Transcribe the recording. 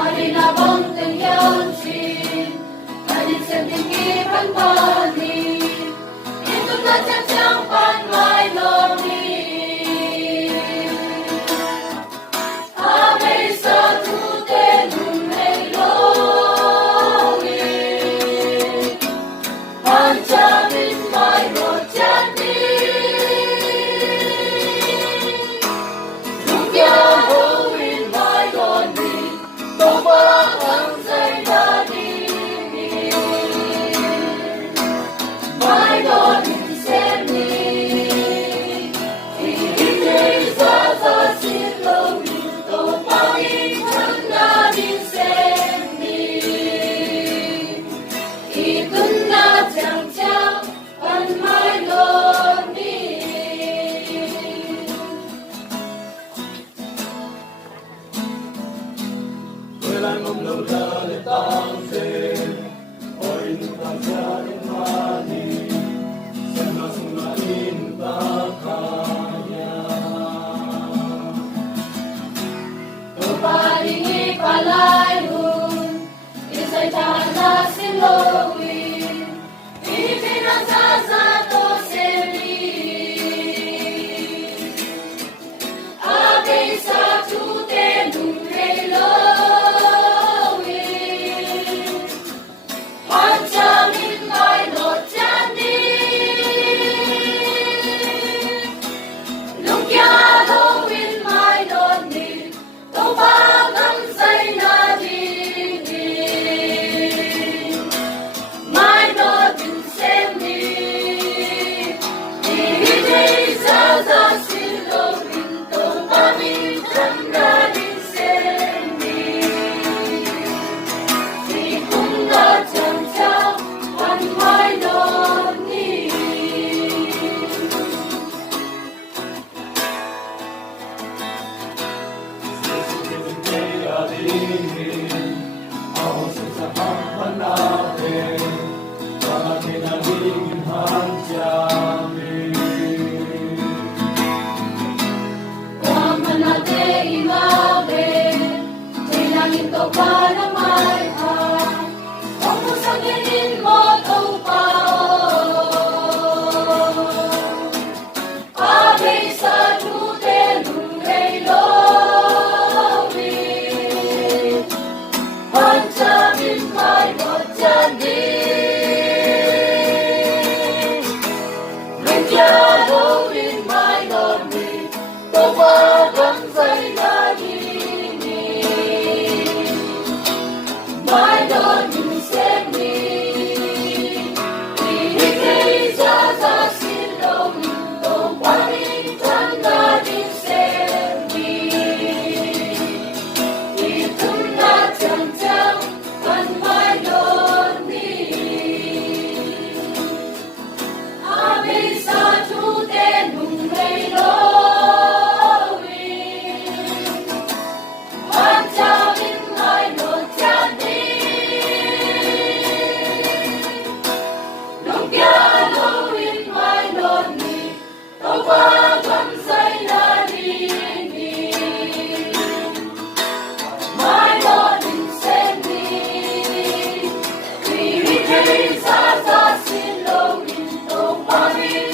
Malinabang tenyanshin, kanin sendiri panmani, itu tajam yang panmai lomi. Amei satu tenun melomi, pancamin mai rojani, dunia hoin mai lomi. Ang say dadini, my God is me. Ito'y sasasilawin to Panginoon natin semi. Ito'y natyang-tyang ang my Lord me. 未来梦留下的当天，我引导家人马尼，sem masuna inta kaya. Tupaling ipalayhun, isa'y tana silawin, ipinagsasato sili. Abay sa tutenong relo, para mai ha, kung sanginin mo tong abay sa tutenong relowi, pancamin may rojani, menjadowin may lomi, tawagan sa'y nagini. My Lord, you send me. Ibigay sa silong itong pamintan natin send me. Itong natyang-tyang kan my Lord me. Amay sa tutenong relowi, pancamin my Lord dyan. Tawagan sa'y narinig, my Lord send me. Ibigay sa silong itong Panginoon.